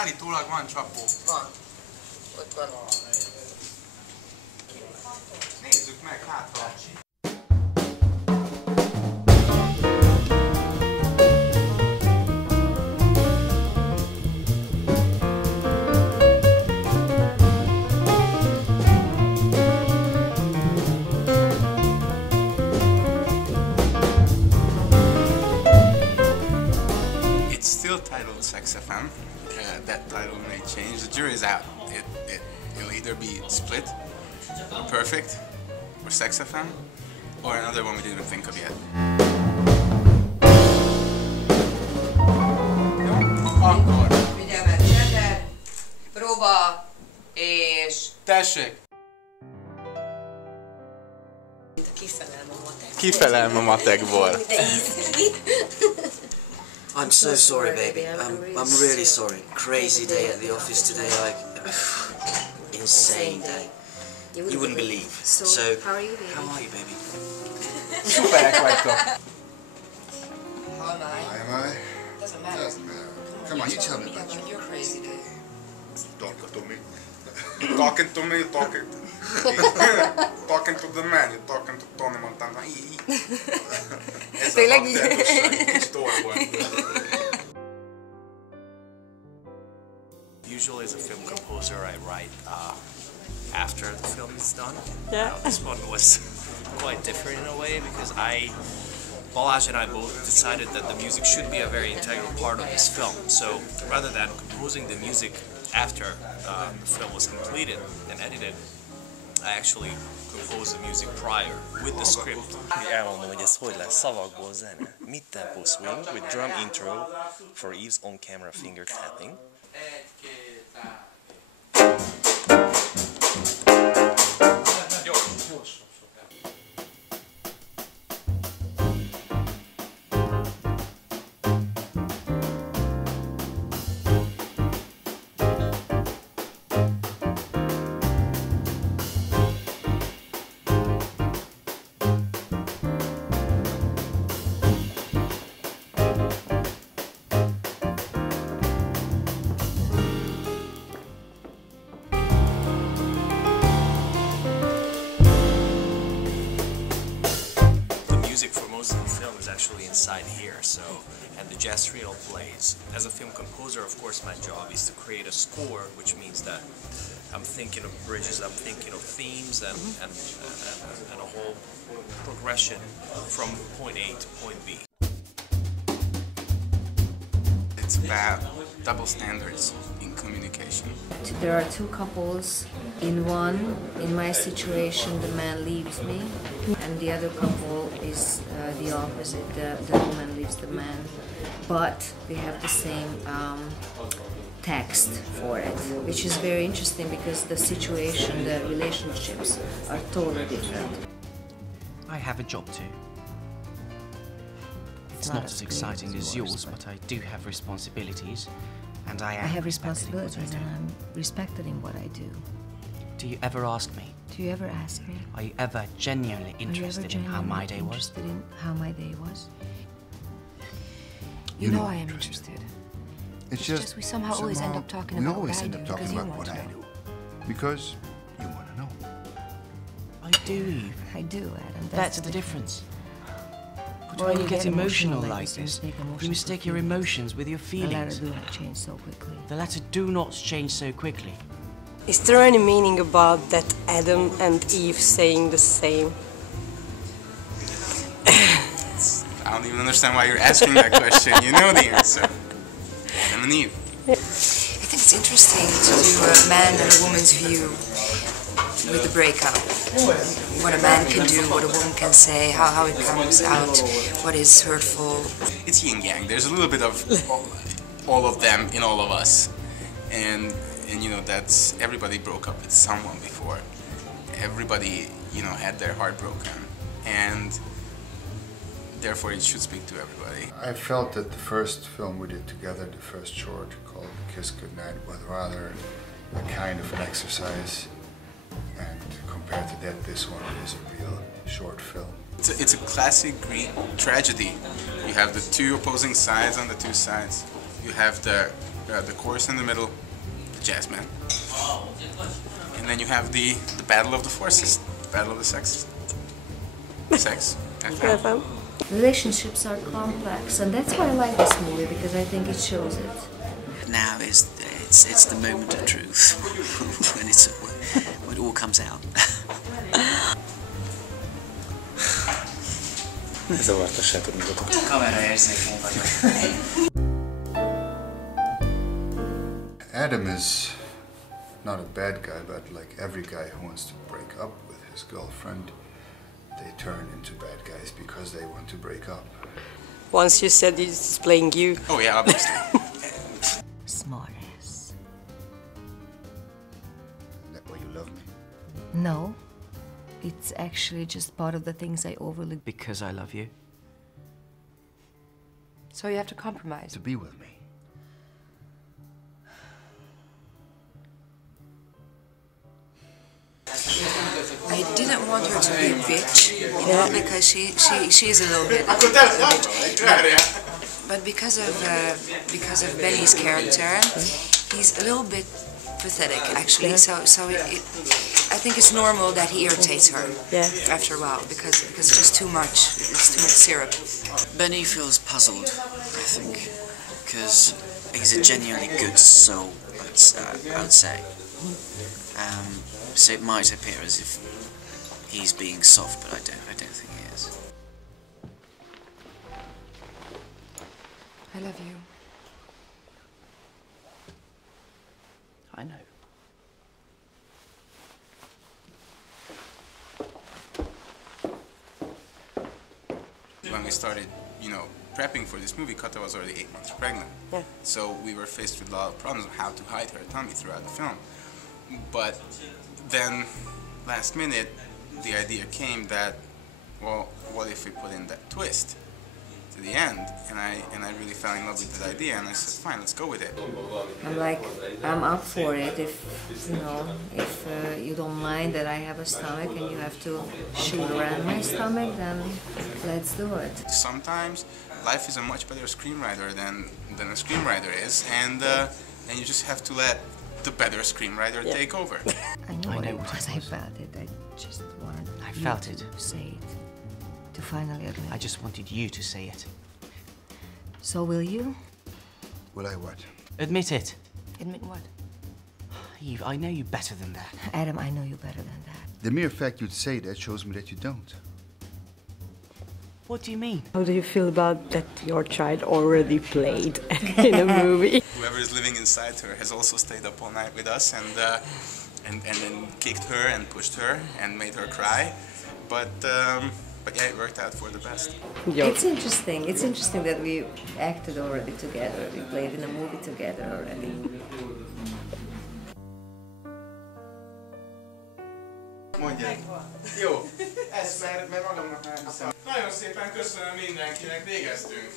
Állítólag van csapó. Van. Ott van. Nézzük meg, hátra. It's still titled Sex FM. That title may change. The jury's out. It'll either be Split, or Perfect, or Sex FM, or another one we didn't even think of yet. Akkor. Figyelmet, csendet, próba, és... Tessék! Kifelelm a matek. Kifelelm a matekból. De ízli. I'm so sorry, baby. I'm really sorry. Crazy day at the office today, like insane day. You wouldn't believe. So, how are you, baby? How are you, baby? Szuperek vagytok. How am I? Am I? Doesn't matter. Doesn't matter. Come on, you tell me about Your crazy day. Talking to me. Talking to me, talking to the man, you're talking to Tony Montana. Ez a bakterusság, kis dolgban. Usually as a film composer I write after the film is done. Yeah. This one was quite different in a way because Balázs and I both decided that the music should be a very integral part of this film. So rather than composing the music after the film was completed and edited, I actually composed the music prior with the script. Elmondom, hogy ez hogy lesz, szavakból zene. Mid-tempo swing with drum intro for Eve's on-camera finger tapping. Actually inside here, and the jazz reel plays. As a film composer, of course, my job is to create a score, which means that I'm thinking of bridges, I'm thinking of themes, and a whole progression from point A to point B. It's about double standards in communication. There are two couples. In one, in my situation, the man leaves me, and the other couple is the opposite. The woman leaves the man, but they have the same text for it, which is very interesting because the situation, the relationships are totally different. I have a job too. It's not as exciting as yours, but I do have responsibilities, and I have responsibilities, and I'm respected in what I do. Do you ever ask me? Do you ever ask me? Are you ever genuinely interested in how my day was? Interested in how my day was? You know I am interested. It's just we somehow always end up talking about what I do because you want to know. Because you want to know. I do, Eve. I do, Adam. That's the difference. But when you get emotional like this, you mistake your emotions with your feelings. The latter do not change so quickly. The latter do not change so quickly. Is there any meaning about that Adam and Eve saying the same? I don't even understand why you're asking that question. You know the answer. Adam and Eve. I think it's interesting to do a man and a woman's view with the breakup. What a man can do, what a woman can say, how it comes out, what is hurtful. It's yin yang. There's a little bit of all of them in all of us, and you know that's everybody broke up with someone before. Everybody had their heart broken, and therefore it should speak to everybody. I felt that the first film we did together, the first short called Kiss Goodnight, was rather a kind of an exercise, and compared to that, this one is a real short film. It's a classic Greek tragedy. You have the two opposing sides on the two sides. You have the the chorus in the middle, the jazz man. And then you have the battle of the forces, the battle of the sexes. Sex. FM. Relationships are complex, and that's why I like this movie, because I think it shows it. Now it's the moment of truth when it all comes out. Adam is not a bad guy, but like every guy who wants to break up with his girlfriend, they turn into bad guys because they want to break up. Once you said he's playing you. Oh yeah, obviously. Smartass. That way you love me. No, it's actually just part of the things I overlook. Because I love you. So you have to compromise. To be with me. I didn't want her to be a bitch, you know, because she is a little bit a bitch. But because of Benny's character, he's a little bit pathetic actually. So I think it's normal that he irritates her after a while because it's just too much. It's too much syrup. Benny feels puzzled, I think, because he's a genuinely good soul, I would say. So it might appear as if he's being soft, but I don't think he is. I love you. I know. When we started, prepping for this movie, Kata was already 8 months pregnant. Yeah. So we were faced with a lot of problems of how to hide her tummy throughout the film. But then, last minute, the idea came that, well, what if we put in that twist to the end? And I really fell in love with that idea, and I said, fine, let's go with it. I'm up for it if you don't mind that I have a stomach and you have to shoot around my stomach, then let's do it. Sometimes life is a much better screenwriter than a screenwriter is, and you just have to let the better screenwriter take over. I know what I felt it. I just wanted you to say it. To finally admit. I just wanted you to say it. So will you? Will I what? Admit it. Admit what? Eve, I know you better than that. Adam, I know you better than that. The mere fact you'd say that shows me that you don't. What do you mean? How do you feel about that your child already played in a movie? Whoever is living inside her has also stayed up all night with us and then kicked her and pushed her and made her cry. But yeah, it worked out for the best. It's interesting. It's interesting that we acted already together. We played in a movie together already. Mondják. Jó, ezt mert magamnak már hiszem. Nagyon szépen köszönöm mindenkinek, végeztünk.